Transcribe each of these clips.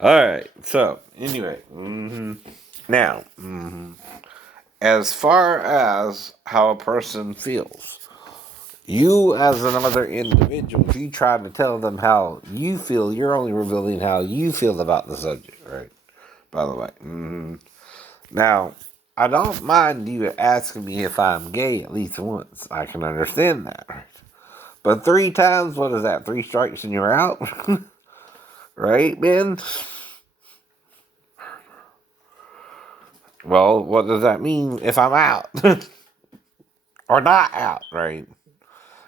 Alright, so, anyway. Now, as far as how a person feels, you as another individual, if you try to tell them how you feel, you're only revealing how you feel about the subject, right? By the way. Now, I don't mind you asking me if I'm gay at least once. I can understand that, right? But three times, what is that? Three strikes and you're out? Right, Ben? Well, what does that mean if I'm out? Or not out, right?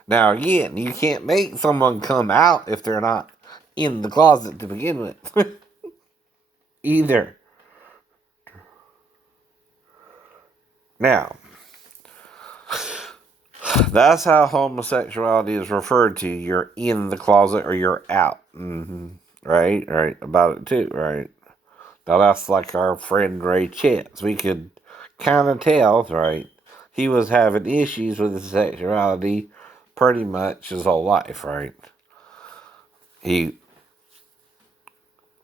Now, again, you can't make someone come out if they're not in the closet to begin with. Either. Now, that's how homosexuality is referred to. You're in the closet or you're out. Right? Right. About it too, right? Now, that's like our friend Ray Chance. We could kind of tell, right? He was having issues with his sexuality pretty much his whole life, right? He,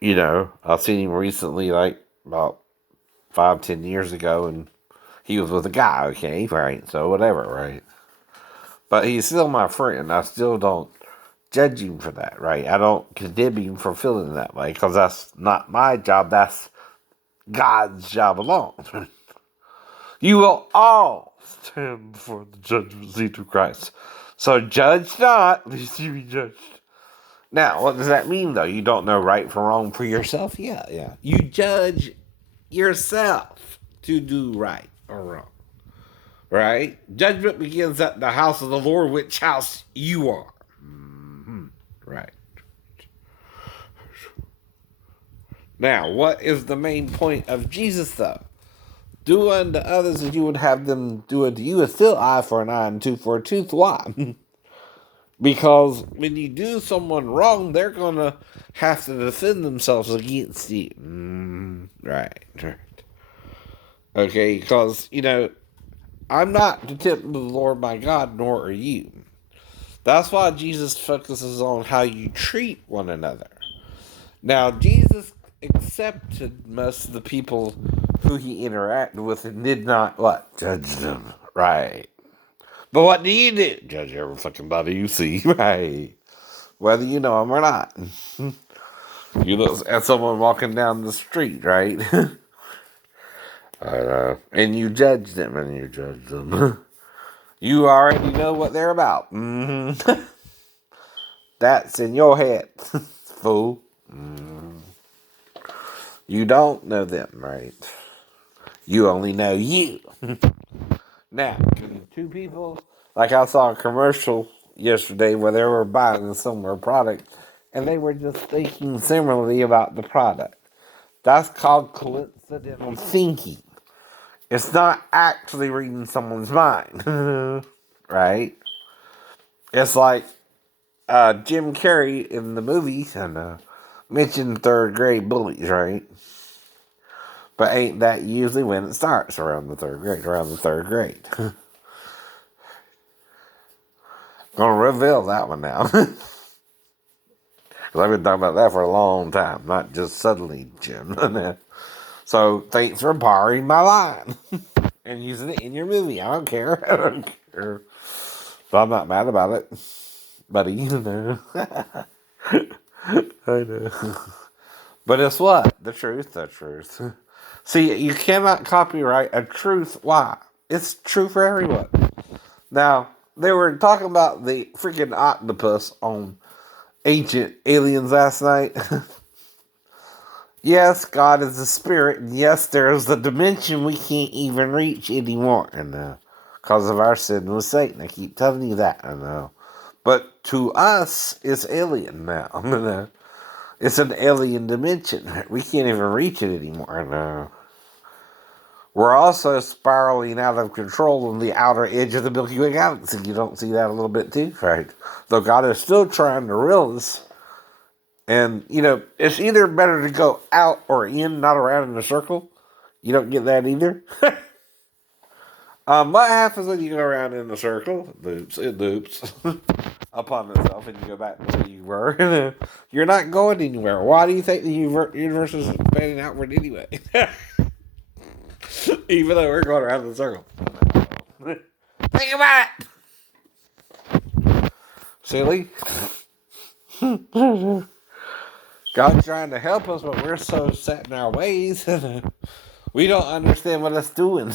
I've seen him recently, like about 5, 10 years ago, and he was with a guy, okay, right? So, whatever, right? But he's still my friend. I still don't judge him for that, right? I don't condemn him for feeling that way because that's not my job. That's God's job alone. You will all stand before the judgment seat of Christ. So judge not, lest you be judged. Now, what does that mean, though? You don't know right from wrong for yourself? Yeah, yeah. You judge yourself to do right or wrong. Right? Judgment begins at the house of the Lord, which house you are. Right. Now, what is the main point of Jesus, though? Do unto others as you would have them do unto you is still eye for an eye and tooth for a tooth. Why? Because when you do someone wrong, they're going to have to defend themselves against you. Right. Okay, because, I'm not to tempt the Lord my God, nor are you. That's why Jesus focuses on how you treat one another. Now, Jesus accepted most of the people who he interacted with and did not, what? Judge them. Right. But what do you do? Judge every fucking body you see. Right. Whether you know them or not. You look at someone walking down the street, right? And you judge them and you judge them. You already know what they're about. That's in your head, fool. You don't know them, right? You only know you. Now, two people, like I saw a commercial yesterday where they were buying a similar product and they were just thinking similarly about the product. That's called coincidental thinking. It's not actually reading someone's mind, right? It's like Jim Carrey in the movies and mentioned third grade bullies, right? But ain't that usually when it starts around the third grade? Around the third grade. Gonna reveal that one now. Because I've been talking about that for a long time, not just suddenly, Jim. So thanks for borrowing my line and using it in your movie. I don't care. I don't care. But I'm not mad about it, buddy. I know. But it's what? The truth. The truth. See, you cannot copyright a truth. Why? It's true for everyone. Now, they were talking about the freaking octopus on Ancient Aliens last night. Yes, God is a spirit, and yes, there is a dimension we can't even reach anymore. And because of our sin with Satan, I keep telling you that. I know. But to us, it's alien now. It's an alien dimension. We can't even reach it anymore. No. We're also spiraling out of control on the outer edge of the Milky Way galaxy. You don't see that a little bit too, right? Though God is still trying to reel us. And, it's either better to go out or in, not around in a circle. You don't get that either. What happens when you go around in a circle? It loops. upon itself and you go back to where you were, you're not going anywhere. Why do you think the universe is expanding outward anyway? Even though we're going around in a circle. Think about it! Silly. God's trying to help us, but we're so set in our ways. We don't understand what it's doing.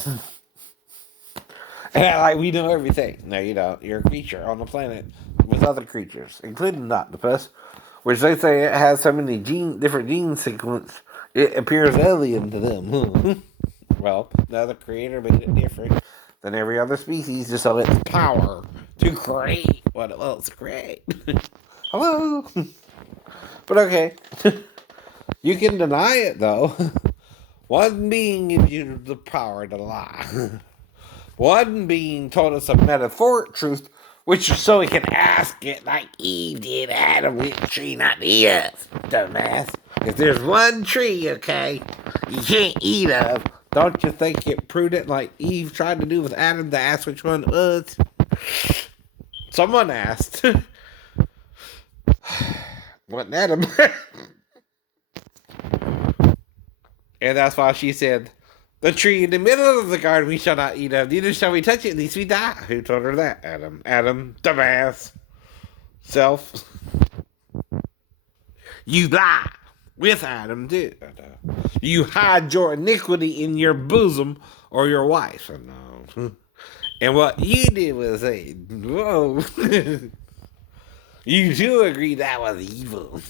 And like we know everything. No, you don't. You're a creature on the planet with other creatures, including the octopus, which they say it has so many different gene sequence, it appears alien to them. Well, now the creator made it different than every other species to show its power to create what it wants to create. Hello? But okay. You can deny it, though. One being gives you the power to lie. One being told us a metaphoric truth, which is so we can ask it like Eve did Adam, which tree not to eat of, dumbass. If there's one tree, okay, you can't eat of, don't you think it prudent, like Eve tried to do with Adam, to ask which one it was? Someone asked. Wasn't Adam. And that's why she said, the tree in the middle of the garden we shall not eat of, neither shall we touch it, lest we die. Who told her that? Adam. Adam, dumbass. Self. You lie. With Adam, too. You hide your iniquity in your bosom or your wife. No. And what you did was say, whoa. You do agree that was evil.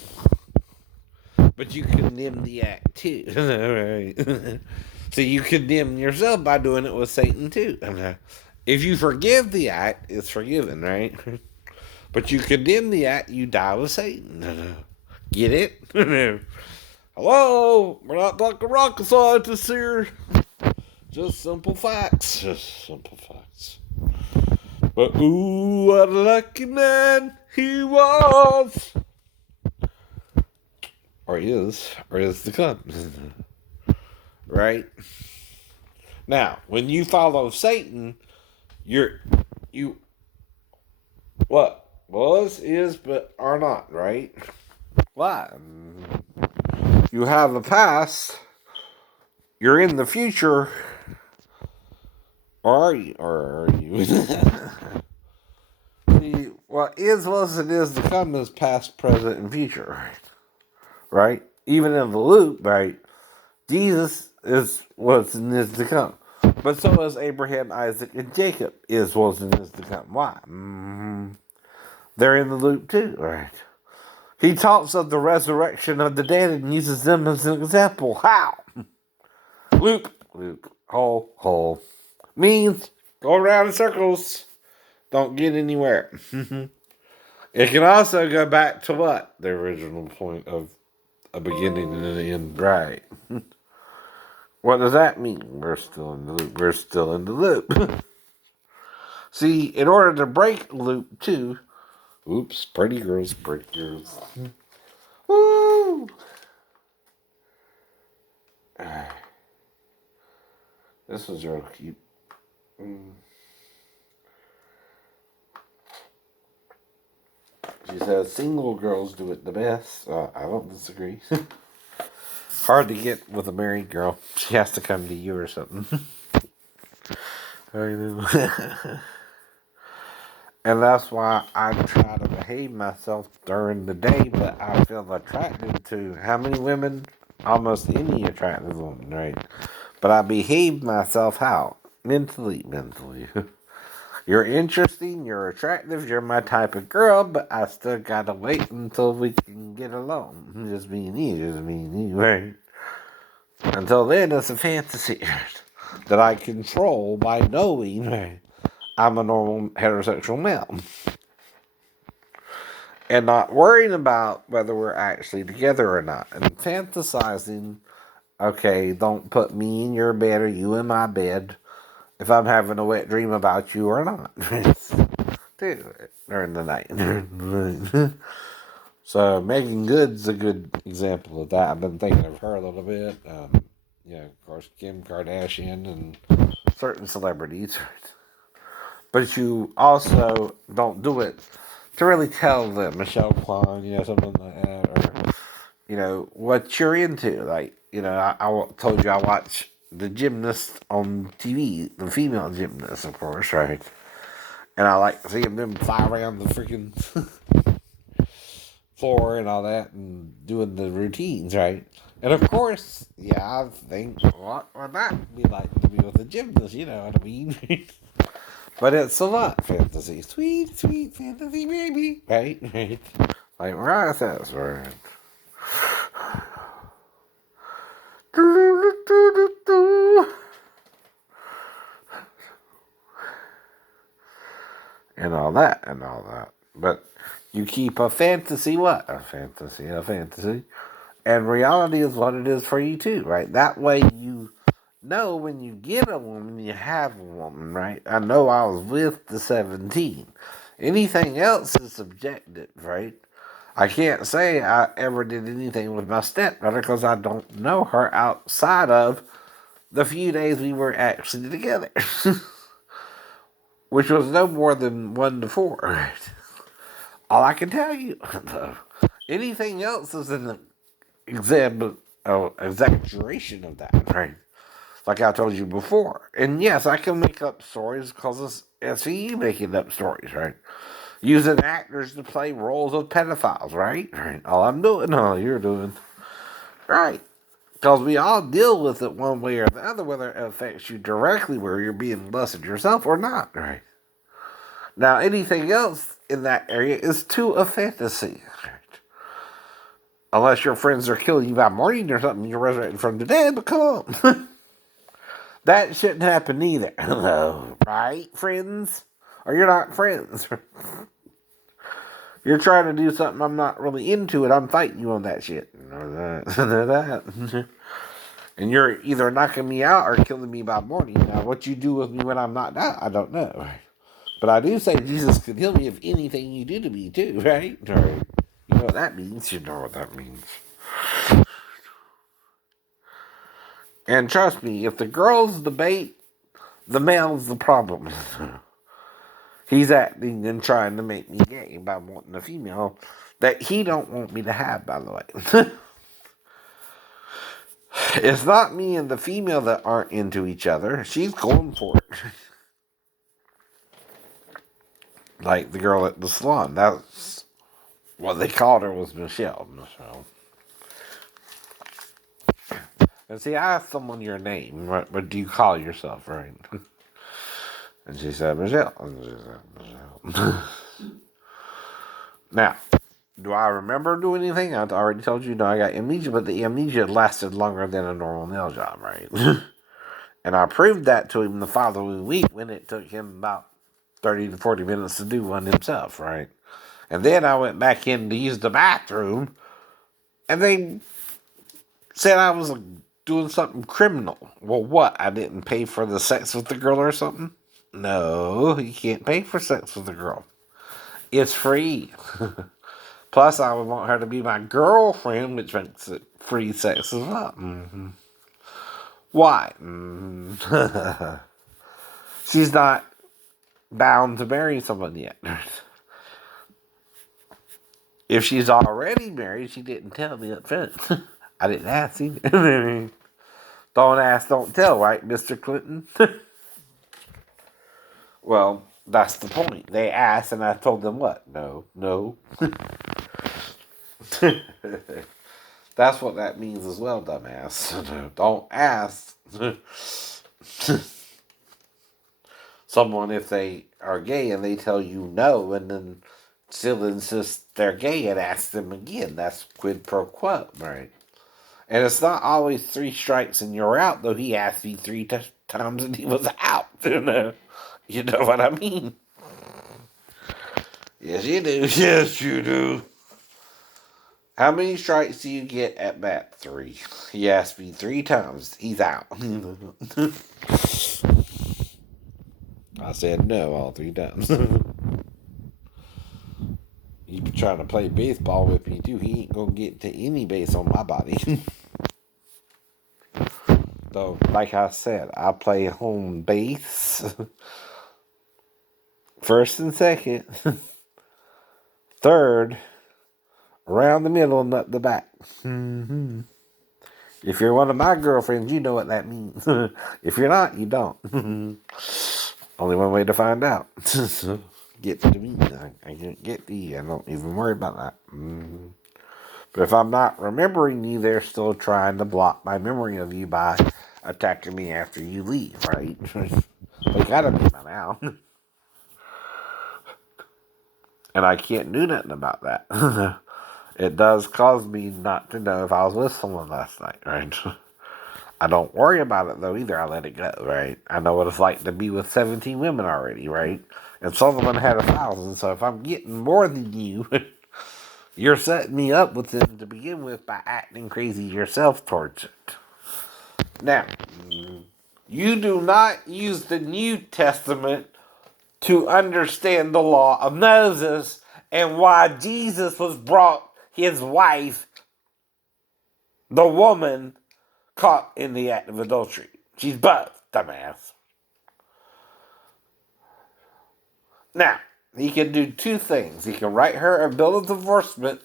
But you condemn the act, too. Right. So you condemn yourself by doing it with Satan too. If you forgive the act, it's forgiven, right? But you condemn the act, you die with Satan. Get it? Hello? We're not talking rocket scientists here. Just simple facts. Just simple facts. But ooh, what a lucky man he was. Or is to come. Right? Now, when you follow Satan, you what? Was, is, but are not, right? Why? You have a past, you're in the future, or are you? See, what is, was, and is to come is past, present, and future, right? Right? Even in the loop, right? Jesus is, was, and is to come. But so is Abraham, Isaac, and Jacob is, was, and is to come. Why? They're in the loop too, right? He talks of the resurrection of the dead and uses them as an example. How? Loop, hole. Means go around in circles. Don't get anywhere. It can also go back to what? The original point of a beginning and an end, right? What does that mean? We're still in the loop. We're still in the loop. See, in order to break loop two, oops, pretty girls. Woo! This was real cute. She says single girls do it the best. I don't disagree. Hard to get with a married girl. She has to come to you or something. I know. And that's why I try to behave myself during the day, but I feel attracted to how many women? Almost any attractive woman, right? But I behave myself how? Mentally. You're interesting, you're attractive, you're my type of girl, but I still gotta wait until we can get along. Just me and you, right? Until then, it's a fantasy that I control by knowing, right, I'm a normal heterosexual male. And not worrying about whether we're actually together or not. And fantasizing, okay, don't put me in your bed or you in my bed if I'm having a wet dream about you or not. Do it during the night. So Megan Good's a good example of that. I've been thinking of her a little bit. Of course, Kim Kardashian and certain celebrities. But you also don't do it to really tell them, Michelle Kwan, something like that, or what you're into. Like, I told you I watch the gymnast on TV, the female gymnast, of course, right? And I like seeing them fly around the freaking floor and all that and doing the routines, right? And of course, yeah, I think, what would that be like to be with a gymnast, you know what I mean? But it's a lot fantasy. Sweet, sweet fantasy, baby. Right? Right? Like Mariah says, right? And all that, and all that. But you keep a fantasy what? A fantasy. And reality is what it is for you too, right? That way you know when you get a woman, you have a woman, right? I know I was with the 17. Anything else is subjective, right? I can't say I ever did anything with my stepmother because I don't know her outside of the few days we were actually together, which was no more than 1 to 4. Right? All I can tell you, anything else is an exaggeration of that, right? Like I told you before. And yes, I can make up stories because it's SVU making up stories, right? Using actors to play roles of pedophiles, right? Right. All I'm doing, all you're doing. Right. Because we all deal with it one way or the other, whether it affects you directly where you're being molested yourself or not, right? Now, anything else in that area is too a fantasy. Right? Unless your friends are killing you by morning or something, you're resurrected from the dead, but come on. That shouldn't happen either. Hello, right, friends? Or you're not friends. You're trying to do something I'm not really into, and I'm fighting you on that shit. Know that. And you're either knocking me out or killing me by morning. Now, what you do with me when I'm not out, I don't know. But I do say Jesus can heal me of anything you do to me, too, right? Or, you know what that means? You know what that means. And trust me, if the girls debate, the male's the problem. He's acting and trying to make me gay by wanting a female that he don't want me to have, by the way. It's not me and the female that aren't into each other. She's going for it. Like the girl at the salon. That's what they called her, was Michelle. And see, I asked someone your name. What do you call yourself, right? And she said Michelle. And she said Michelle. Now, do I remember doing anything? I already told you, no, I got amnesia, but the amnesia lasted longer than a normal nail job, right? And I proved that to him the following week when it took him about 30 to 40 minutes to do one himself, right? And then I went back in to use the bathroom, and they said I was doing something criminal. Well, what? I didn't pay for the sex with the girl or something? No, you can't pay for sex with the girl. It's free. Plus, I would want her to be my girlfriend, which makes it free sex as well. Mm-hmm. Why? Mm-hmm. She's not bound to marry someone yet. If she's already married, she didn't tell me up front. I didn't ask either. Don't ask, don't tell, right, Mr. Clinton? Well, that's the point. They asked, and I told them what? No, no. That's what that means as well, dumbass. Don't ask someone if they are gay and they tell you no, and then still insist they're gay and ask them again. That's quid pro quo, right? And it's not always 3 strikes and you're out, though he asked me 3 times and he was out. You know what I mean? Yes, you do. Yes, you do. How many strikes do you get at bat? 3. He asked me 3 times. He's out. I said no all 3 times. He be trying to play baseball with me too. He ain't gonna get to any base on my body. So, like I said, I play home base. First and second. Third, around the middle, not the back. Mm-hmm. If you're one of my girlfriends, you know what that means. If you're not, you don't. Only one way to find out. Get to me. I can't get to you. I don't even worry about that. But if I'm not remembering you, they're still trying to block my memory of you by attacking me after you leave, right? They gotta be by now. And I can't do nothing about that. It does cause me not to know if I was with someone last night, right? I don't worry about it though either. I let it go, right? I know what it's like to be with 17 women already, right? And some of them had 1,000. So if I'm getting more than you, you're setting me up with them to begin with by acting crazy yourself towards it. Now, you do not use the New Testament to understand the law of Moses and why Jesus was brought his wife, the woman, caught in the act of adultery. She's both, dumbass. Now, he can do two things. He can write her a bill of divorcement,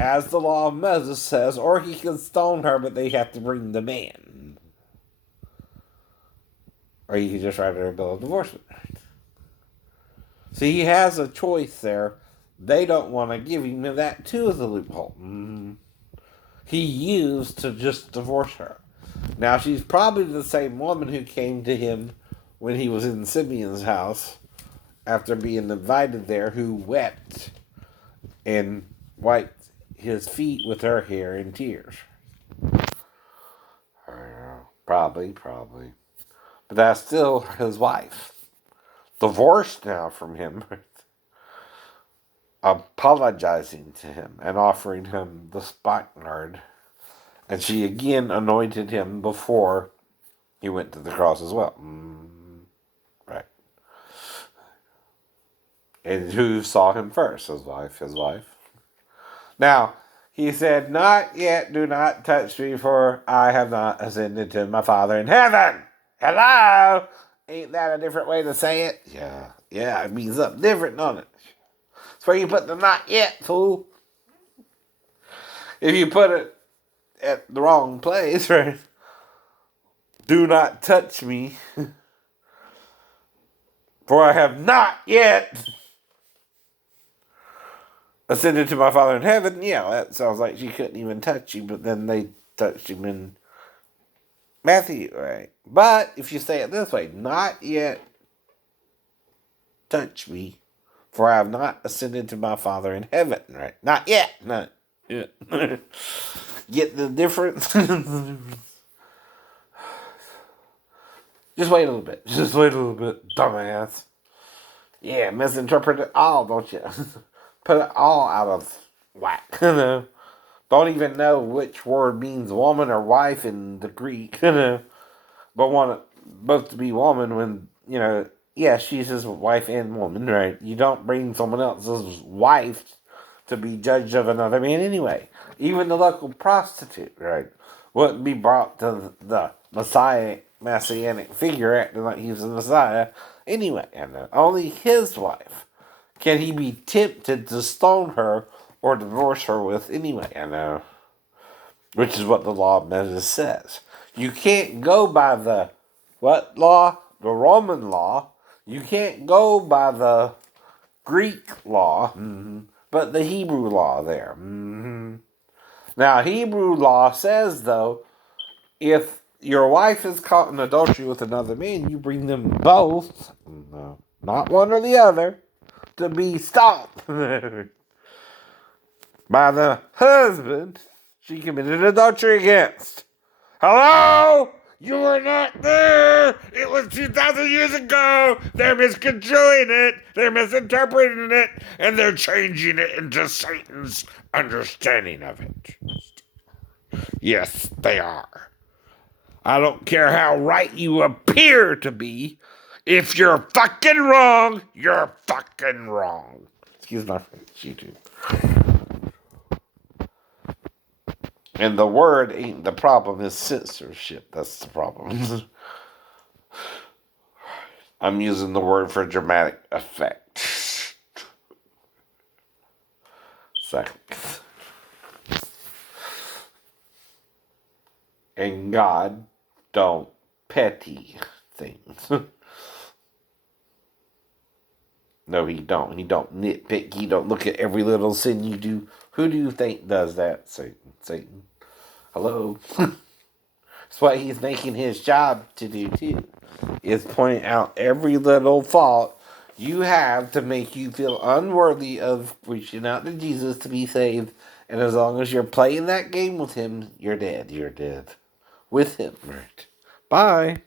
as the law of Moses says, or he can stone her, but they have to bring the man. Or he can just write her a bill of divorcement. See, he has a choice there. They don't want to give him that too as a loophole. He used to just divorce her. Now, she's probably the same woman who came to him when he was in Simeon's house after being invited there, who wept and wiped his feet with her hair in tears. Probably. But that's still his wife. Divorced now from him, apologizing to him and offering him the spikenard. And she again anointed him before he went to the cross as well. Right. And who saw him first? His wife. Now, he said, "Not yet, do not touch me, for I have not ascended to my Father in heaven." Hello? Ain't that a different way to say it? Yeah, it means something different, don't it? It's where you put the "not yet," fool. If you put it at the wrong place, right? Do not touch me, for I have not yet ascended to my Father in heaven. Yeah, that sounds like she couldn't even touch you, but then they touched him in Matthew, right? But if you say it this way, not yet touch me, for I have not ascended to my Father in heaven, right? Not yet, not yet. Get the difference? Just wait a little bit. Just wait a little bit, dumbass. Yeah, misinterpret it all, don't you? Put it all out of whack. Don't even know which word means woman or wife in the Greek. But want it both to be woman when, yeah, she's his wife and woman, right? You don't bring someone else's wife to be judge of another man anyway. Even the local prostitute, right, wouldn't be brought to the messianic figure acting like he's the Messiah anyway. And only his wife can he be tempted to stone her or divorce her with anyway. Which is what the law of Moses says. You can't go by the what law? The Roman law. You can't go by the Greek law, but the Hebrew law there. Now, Hebrew law says, though, if your wife is caught in adultery with another man, you bring them both, not one or the other, to be stopped by the husband she committed adultery against. Hello? You were not there! It was 2,000 years ago! They're misconstruing it, they're misinterpreting it, and they're changing it into Satan's understanding of it. Yes, they are. I don't care how right you appear to be. If you're fucking wrong, you're fucking wrong. Excuse my French, YouTube. And the word ain't the problem, it's censorship. That's the problem. I'm using the word for dramatic effect. seconds. And God don't petty things. No, he don't. He don't nitpick. He don't look at every little sin you do. Who do you think does that? Satan. Satan. Hello? That's what he's making his job to do too. Is point out every little fault you have to make you feel unworthy of reaching out to Jesus to be saved. And as long as you're playing that game with him, you're dead. You're dead. With him. Right. Bye.